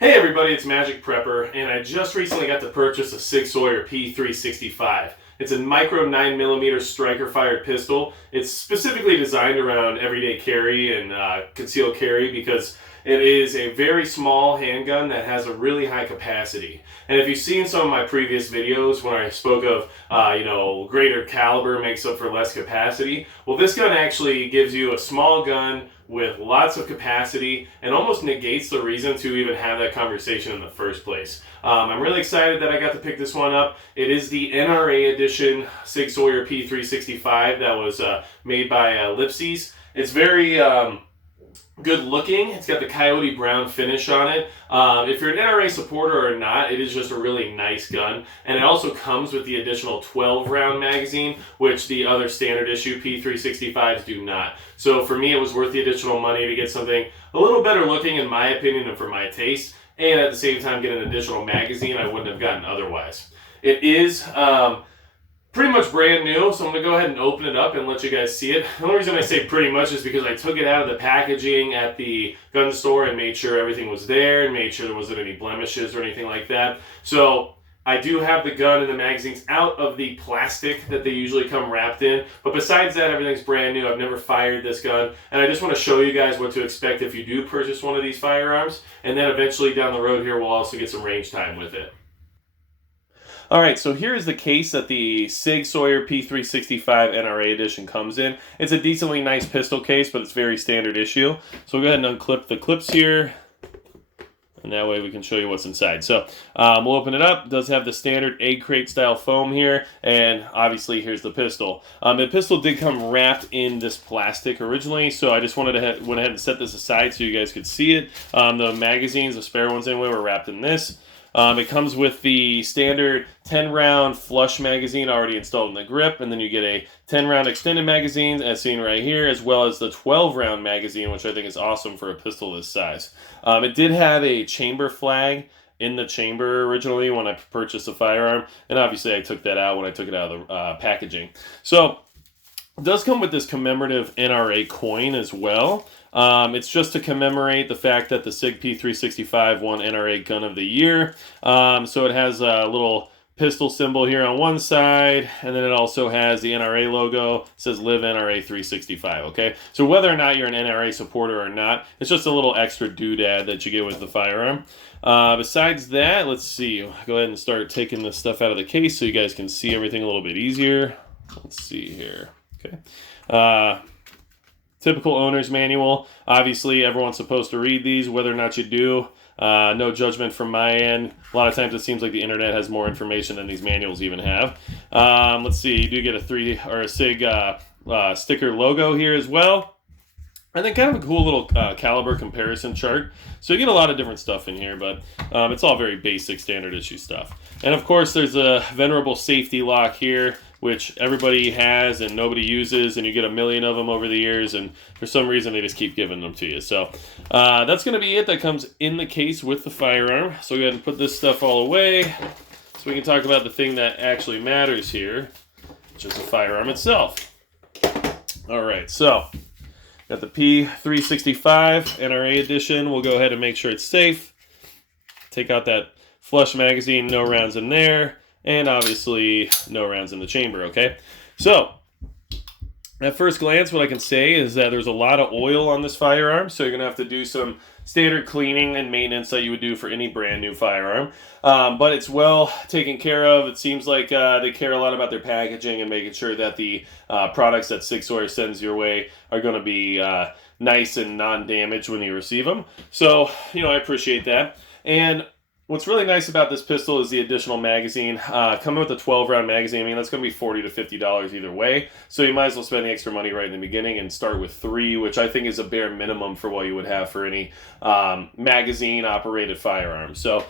Hey everybody, it's Magic Prepper, and I just recently got to purchase a Sig Sauer P365. It's a micro 9mm striker-fired pistol. It's specifically designed around everyday carry and concealed carry because it is a very small handgun that has a really high capacity. And if you've seen some of my previous videos when I spoke of, greater caliber makes up for less capacity, well, this gun actually gives you a small gun with lots of capacity and almost negates the reason to even have that conversation in the first place. I'm really excited that I got to pick this one up. It is the NRA edition Sig Sauer P365 that was made by Lipsey's. It's very good looking. It's got the coyote brown finish on it. If you're an NRA supporter or not, it is just a really nice gun. And it also comes with the additional 12 round magazine, which the other standard issue P365s do not. So for me, it was worth the additional money to get something a little better looking in my opinion and for my taste. And at the same time, get an additional magazine I wouldn't have gotten otherwise. It is pretty much brand new, so I'm going to go ahead and open it up and let you guys see it. The only reason I say pretty much is because I took it out of the packaging at the gun store and made sure everything was there and made sure there wasn't any blemishes or anything like that. So I do have the gun and the magazines out of the plastic that they usually come wrapped in, but besides that, everything's brand new. I've never fired this gun, and I just want to show you guys what to expect if you do purchase one of these firearms, and then eventually down the road here we'll also get some range time with it. Alright, so here's the case that the Sig Sauer P365 NRA edition comes in. It's a decently nice pistol case, but it's very standard issue. So we'll go ahead and unclip the clips here, and that way we can show you what's inside. So we'll open it up. It does have the standard egg crate style foam here, and obviously here's the pistol. The pistol did come wrapped in this plastic originally, so I just wanted to went ahead and set this aside so you guys could see it. The magazines, the spare ones anyway, were wrapped in this. It comes with the standard 10-round flush magazine already installed in the grip, and then you get a 10-round extended magazine, as seen right here, as well as the 12-round magazine, which I think is awesome for a pistol this size. It did have a chamber flag in the chamber originally when I purchased the firearm, and obviously I took that out when I took it out of the packaging. So it does come with this commemorative NRA coin as well. It's just to commemorate the fact that the Sig P365 won NRA Gun of the Year. So it has a little pistol symbol here on one side, and then it also has the NRA logo. It says Live NRA 365, okay? So whether or not you're an NRA supporter or not, it's just a little extra doodad that you get with the firearm. Besides that, let's see. Go ahead and start taking this stuff out of the case so you guys can see everything a little bit easier. Let's see here. Okay. Typical owner's manual. Obviously, everyone's supposed to read these, whether or not you do. No judgment from my end. A lot of times it seems like the internet has more information than these manuals even have. Let's see, you do get a Sig sticker logo here as well. And then kind of a cool little caliber comparison chart. So you get a lot of different stuff in here, but it's all very basic standard issue stuff. And of course, there's a venerable safety lock here, which everybody has and nobody uses, and you get a million of them over the years, and for some reason they just keep giving them to you. So that's going to be it that comes in the case with the firearm. So go ahead and put this stuff all away so we can talk about the thing that actually matters here, which is the firearm itself. Alright, so got the P365 NRA edition. We'll go ahead and make sure it's safe. Take out that flush magazine, no rounds in there. And obviously, no rounds in the chamber, okay? So, at first glance, what I can say is that there's a lot of oil on this firearm, so you're going to have to do some standard cleaning and maintenance that you would do for any brand new firearm. But it's well taken care of. It seems like they care a lot about their packaging and making sure that the products that Sig Sauer sends your way are going to be nice and non-damaged when you receive them. So, I appreciate that. And what's really nice about this pistol is the additional magazine. Coming with a 12-round magazine, I mean, that's going to be $40 to $50 either way. So you might as well spend the extra money right in the beginning and start with 3, which I think is a bare minimum for what you would have for any magazine-operated firearm. So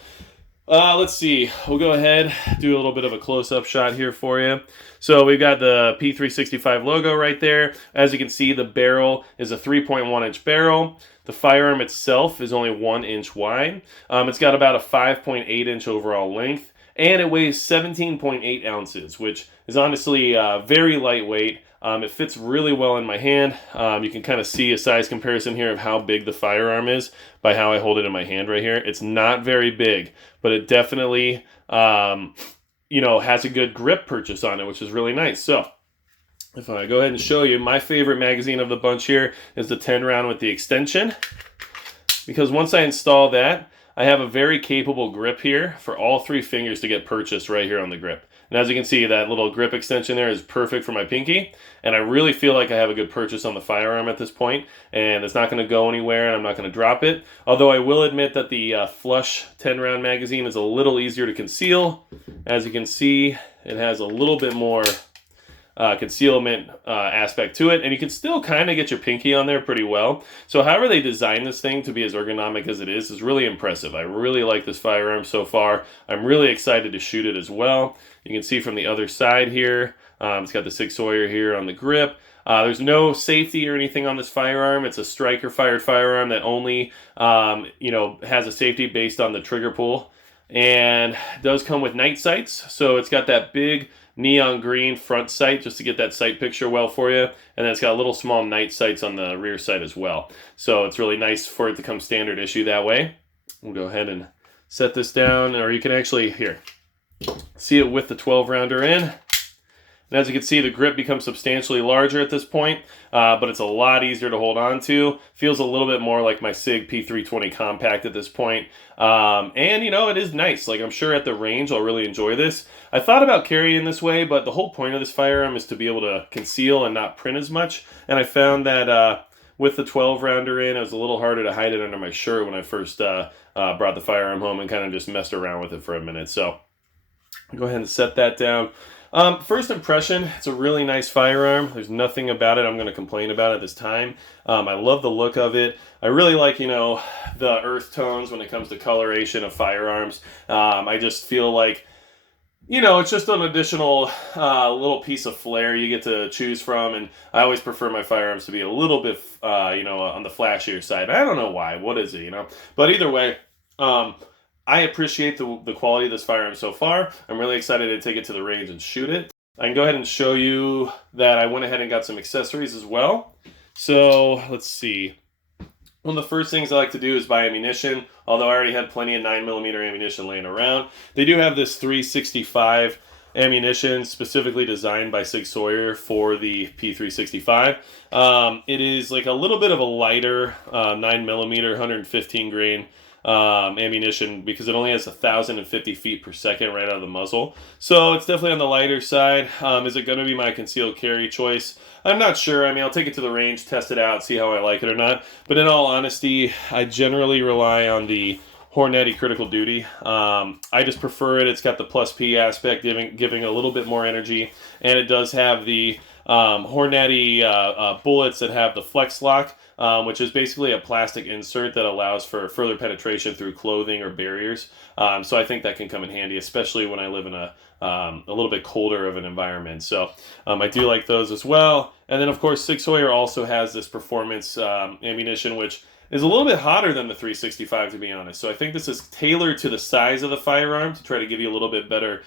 let's see. We'll go ahead, do a little bit of a close-up shot here for you. So we've got the P365 logo right there. As you can see, the barrel is a 3.1-inch barrel. The firearm itself is only 1 inch wide. It's got about a 5.8-inch overall length, and it weighs 17.8 ounces, which is honestly very lightweight. It fits really well in my hand. You can kind of see a size comparison here of how big the firearm is by how I hold it in my hand right here. It's not very big, but it definitely, you know, has a good grip purchase on it, which is really nice. So if I go ahead and show you, my favorite magazine of the bunch here is the 10 round with the extension, because once I install that, I have a very capable grip here for all 3 fingers to get purchased right here on the grip. And as you can see, that little grip extension there is perfect for my pinky. And I really feel like I have a good purchase on the firearm at this point. And it's not going to go anywhere, and I'm not going to drop it. Although I will admit that the flush 10-round magazine is a little easier to conceal. As you can see, it has a little bit more concealment aspect to it, and you can still kind of get your pinky on there pretty well. So however they designed this thing to be as ergonomic as it is really impressive. I really like this firearm so far. I'm really excited to shoot it as well. You can see from the other side here, it's got the Sig Sauer here on the grip. There's no safety or anything on this firearm. It's a striker fired firearm that only you know, has a safety based on the trigger pull, and does come with night sights. So it's got that big neon green front sight just to get that sight picture well for you, and then it's got little small night sights on the rear sight as well. So it's really nice for it to come standard issue that way. We'll go ahead and set this down, or you can actually here see it with the 12 rounder in. And as you can see, the grip becomes substantially larger at this point, but it's a lot easier to hold on to. Feels a little bit more like my Sig P320 Compact at this point. And, you know, it is nice. Like, I'm sure at the range I'll really enjoy this. I thought about carrying this way, but the whole point of this firearm is to be able to conceal and not print as much. And I found that with the 12 rounder in, it was a little harder to hide it under my shirt when I first brought the firearm home and kind of just messed around with it for a minute. So I'll go ahead and set that down. First impression, it's a really nice firearm. There's nothing about it I'm going to complain about at this time. I love the look of it. I really like, you know, the earth tones when it comes to coloration of firearms. I just feel like, you know, it's just an additional little piece of flair you get to choose from, and I always prefer my firearms to be a little bit, you know, on the flashier side. I don't know why. What is it, you know? But either way, I appreciate the quality of this firearm so far. I'm really excited to take it to the range and shoot it. I can go ahead and show you that I went ahead and got some accessories as well. So let's see. One of the first things I like to do is buy ammunition, although I already had plenty of 9mm ammunition laying around. They do have this 365 ammunition specifically designed by Sig Sauer for the P365. It is like a little bit of a lighter 9mm 115 grain ammunition, because it only has 1,050 feet per second right out of the muzzle. So it's definitely on the lighter side. Is it going to be my concealed carry choice? I'm not sure. I mean, I'll take it to the range, test it out, see how I like it or not. But in all honesty, I generally rely on the Hornady Critical Duty. I just prefer it. It's got the plus P aspect, giving a little bit more energy, and it does have the Hornady bullets that have the flex lock, which is basically a plastic insert that allows for further penetration through clothing or barriers. So I think that can come in handy, especially when I live in a little bit colder of an environment. So I do like those as well. And then, of course, Sig Sauer also has this performance ammunition, which is a little bit hotter than the 365, to be honest. So I think this is tailored to the size of the firearm to try to give you a little bit better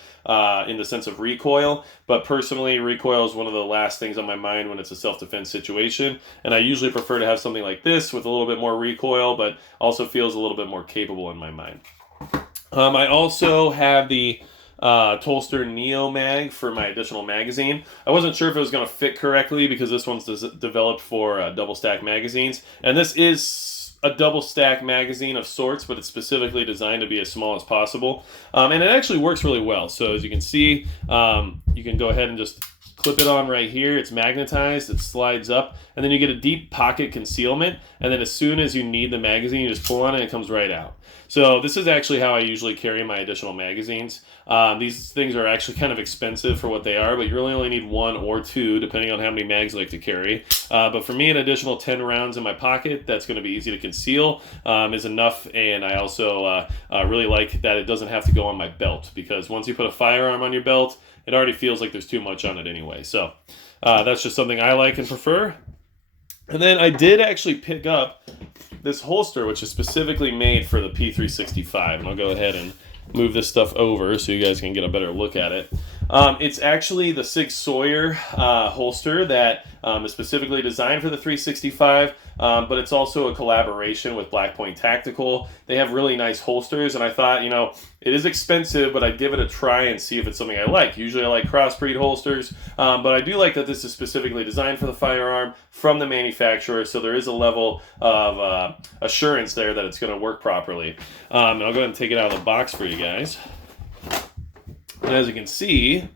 in the sense of recoil. But personally, recoil is one of the last things on my mind when it's a self-defense situation. And I usually prefer to have something like this with a little bit more recoil, but also feels a little bit more capable in my mind. I also have the Tolster Neo Mag for my additional magazine. I wasn't sure if it was going to fit correctly because this one's developed for double stack magazines, and this is a double stack magazine of sorts, but it's specifically designed to be as small as possible, and it actually works really well. So as you can see, you can go ahead and just clip it on right here. It's magnetized, it slides up, and then you get a deep pocket concealment, and then as soon as you need the magazine, you just pull on it and it comes right out. So this is actually how I usually carry my additional magazines. These things are actually kind of expensive for what they are, but you really only need one or two, depending on how many mags you like to carry. But for me, an additional 10 rounds in my pocket that's going to be easy to conceal is enough. And I also really like that it doesn't have to go on my belt, because once you put a firearm on your belt, it already feels like there's too much on it anyway. So that's just something I like and prefer. And then I did actually pick up this holster, which is specifically made for the P365. And I'll go ahead and move this stuff over so you guys can get a better look at it. It's actually the Sig Sauer holster that is specifically designed for the 365, but it's also a collaboration with Blackpoint Tactical. They have really nice holsters, and I thought, it is expensive, but I'd give it a try and see if it's something I like. Usually I like crossbreed holsters, but I do like that this is specifically designed for the firearm from the manufacturer, so there is a level of assurance there that it's going to work properly. And I'll go ahead and take it out of the box for you guys. And as you can see,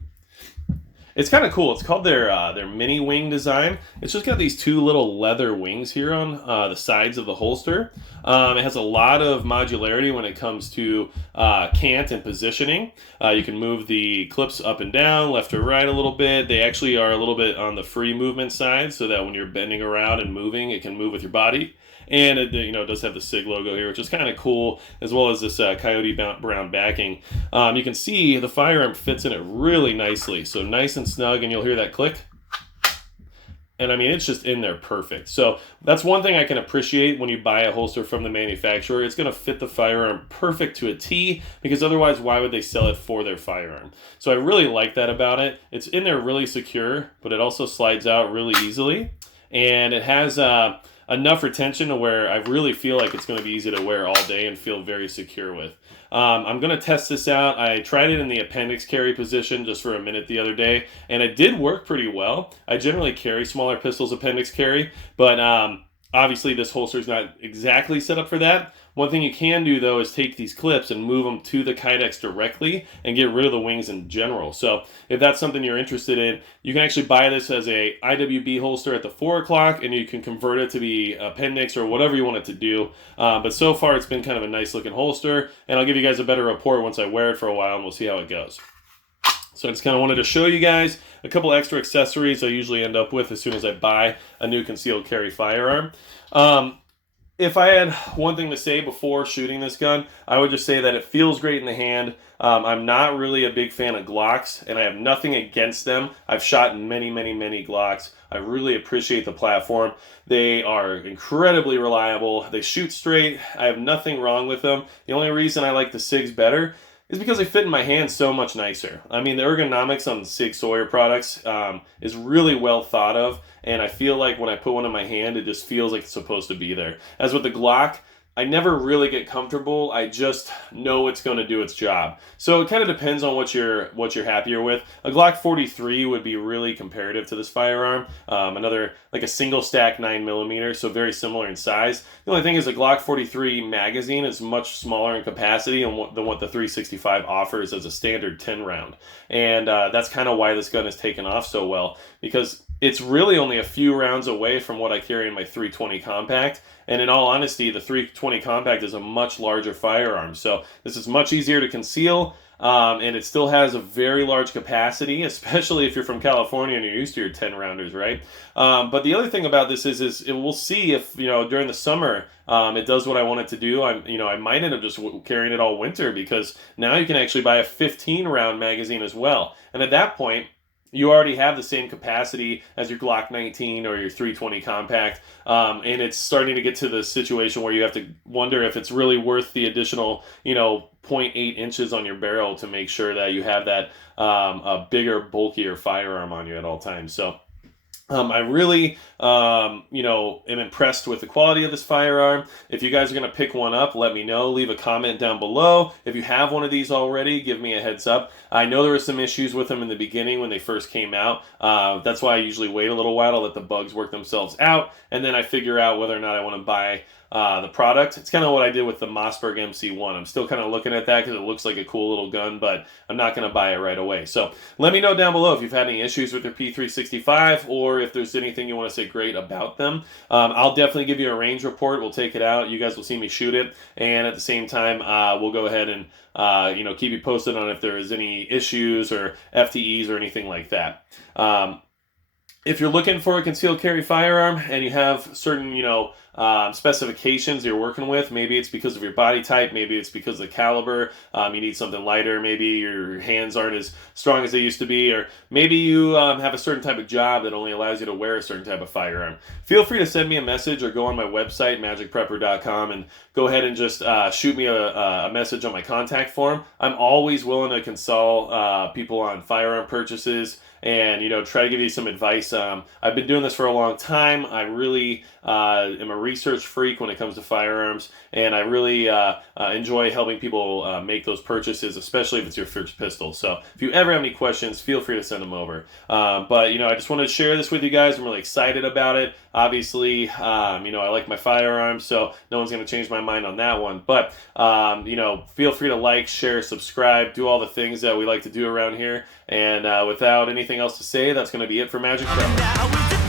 it's kind of cool. It's called their mini wing design. It's just got these two little leather wings here on the sides of the holster. It has a lot of modularity when it comes to cant and positioning. You can move the clips up and down, left or right a little bit. They actually are a little bit on the free movement side, so that when you're bending around and moving, it can move with your body. And it does have the SIG logo here, which is kind of cool, as well as this coyote brown backing. You can see the firearm fits in it really nicely, so nice and snug, and you'll hear that click. And I mean, it's just in there perfect. So that's one thing I can appreciate when you buy a holster from the manufacturer. It's going to fit the firearm perfect to a T, because otherwise, why would they sell it for their firearm? So I really like that about it. It's in there really secure, but it also slides out really easily. And it has enough retention to where I really feel like it's going to be easy to wear all day and feel very secure with. I'm going to test this out. I tried it in the appendix carry position just for a minute the other day, and it did work pretty well. I generally carry smaller pistols appendix carry, but obviously this holster is not exactly set up for that. One thing you can do, though, is take these clips and move them to the Kydex directly and get rid of the wings in general. So if that's something you're interested in, you can actually buy this as a IWB holster at the 4 o'clock, and you can convert it to be appendix or whatever you want it to do. But so far, it's been kind of a nice looking holster, and I'll give you guys a better report once I wear it for a while, and we'll see how it goes. So I just kind of wanted to show you guys a couple extra accessories I usually end up with as soon as I buy a new concealed carry firearm. If I had one thing to say before shooting this gun, I would just say that it feels great in the hand. I'm not really a big fan of Glocks, and I have nothing against them. I've shot many, many, many Glocks. I really appreciate the platform. They are incredibly reliable. They shoot straight. I have nothing wrong with them. The only reason I like the SIGs better is because they fit in my hand so much nicer. I mean, the ergonomics on the Sig Sauer products is really well thought of, and I feel like when I put one in my hand, it just feels like it's supposed to be there. As with the Glock, I never really get comfortable. I just know it's going to do its job. So it kind of depends on what you're happier with. A Glock 43 would be really comparative to this firearm. Another, like a single stack 9mm, so very similar in size. The only thing is a Glock 43 magazine is much smaller in capacity than what the 365 offers as a standard 10 round. And that's kind of why this gun has taken off so well, because it's really only a few rounds away from what I carry in my 320 compact. And in all honesty, the 320 compact is a much larger firearm. So this is much easier to conceal, and it still has a very large capacity, especially if you're from California and you're used to your 10 rounders, right? But the other thing about this is we'll see if, during the summer, it does what I want it to do. I might end up just carrying it all winter, because now you can actually buy a 15 round magazine as well. And at that point, you already have the same capacity as your Glock 19 or your 320 compact, and it's starting to get to the situation where you have to wonder if it's really worth the additional, 0.8 inches on your barrel to make sure that you have that a bigger, bulkier firearm on you at all times. So I really, am impressed with the quality of this firearm. If you guys are going to pick one up, let me know. Leave a comment down below. If you have one of these already, give me a heads up. I know there were some issues with them in the beginning when they first came out. That's why I usually wait a little while to let the bugs work themselves out, and then I figure out whether or not I want to buy the product. It's kind of what I did with the Mossberg MC1. I'm still kind of looking at that because it looks like a cool little gun, but I'm not going to buy it right away. So let me know down below if you've had any issues with your P365, or if there's anything you want to say great about them. I'll definitely give you a range report. We'll take it out. You guys will see me shoot it, and at the same time, we'll go ahead and keep you posted on if there is any issues or FTEs or anything like that. If you're looking for a concealed carry firearm and you have certain, specifications you're working with, maybe it's because of your body type, maybe it's because of the caliber, you need something lighter, maybe your hands aren't as strong as they used to be, or maybe you have a certain type of job that only allows you to wear a certain type of firearm. Feel free to send me a message or go on my website, magicprepper.com, and go ahead and just shoot me a message on my contact form. I'm always willing to consult people on firearm purchases and try to give you some advice. I've been doing this for a long time. I really am a research freak when it comes to firearms, and I really enjoy helping people make those purchases, especially if it's your first pistol. So if you ever have any questions, feel free to send them over. But I just wanted to share this with you guys. I'm really excited about it. Obviously, I like my firearms, so no one's going to change my mind on that one. But feel free to like, share, subscribe, do all the things that we like to do around here. And without anything else to say, that's going to be it for Magic Prep.